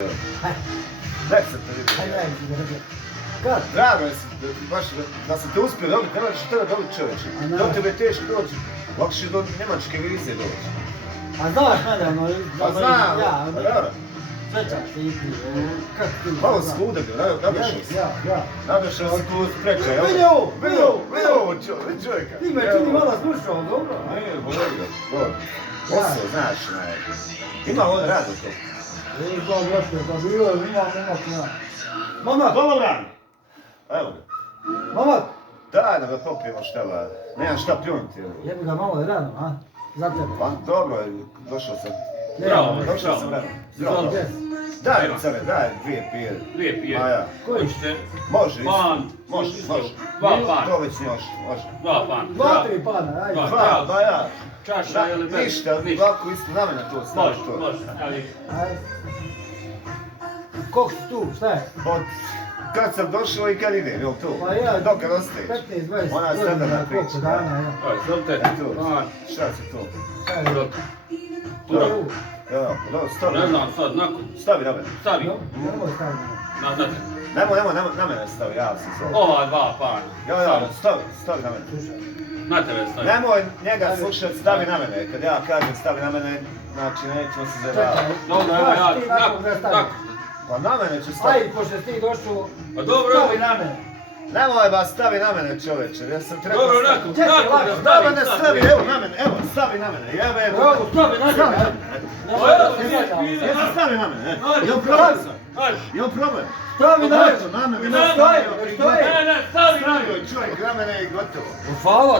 Nek se te vidim. Drago je baš da sam te uspio dobiti, ne možeš tebe dobiti čovječe. Do tebe je teško doći, lakše do njemačke vize doći. A znaš mene ono, Pa znam, ja, svećak se iti, kako ti... Malo svuda bio, nadošao si. Ja. Nadošao si tu sprečaj, jel? Vidi ovo, Vidi čovjeka. ti me čini malo slušao, dobro? Nije, bolje. Posao, znaš, ima on rad u to. Znam, brate, da bilo je, ima. Mama! Dobar dan! Evo ga. Mama! Daj da ga popijemo šta va. Nemam šta pljunuti. Jebi ga malo rano, a? Za tebe. Pa dobro, došao sam. Došao sam rano. Zdravo. Daj mi crne, daj dvije pije. Dvije pije. Ma ja. Koji? Hoćete? Može, Pan. može. Dva pan. To već može. Dva pan. 2-3 pana, ajde. Dva. Ma ja. Čaša ili bez? Ništa, ovako isto na mene to stavi to. Može. Ali, Ajde. Koliko si tu, šta je? Od kad sam došao i kad idem, jel to? Pa ja, Dokad ostaješ? 15-20 Ona je standardna koliko priča. dana, ja. izvolite. Eto, Pan. šta si to? Šta je? Dobro. Evo, stavi. Ne znam sad, nakon. Stavi na mene. Stavi. Nemoj staviti. Na tebe. Nemoj na mene stavi, ja sam zove. Ova dva pan. Ja, stavi na mene. Slušaj. Na tebe stavi. Nemoj njega slušat, stavi na mene. Kad ja kažem stavi na mene, znači nećemo se zavravati. Čekaj. Dobro, evo ja. Ti nakon da stavi. Tako. Pa na mene ću staviti. Ajde, pošto si ti došao, Pa dobro, stavi evo. na mene. Nemoj ba, stavi na mene čoveče, ja sam trebao Dobro, staviti. nakon. Čekaj, Nakon lako, da Stavi stavi. na stavi, evo na mene, evo, stavi na mene, jebe. Evo, stavi na Stavi mene. na mene. Nemoj Evo, da se nije, svađamo. nije. Jesi stavi na mene, Ajde, jel problem? Ajde. Jel problem? Stavi na mene. Na mene, Ne stoji, ne stoji. Ne, stavi. Stavio je čovjek na mene i gotovo. Hvala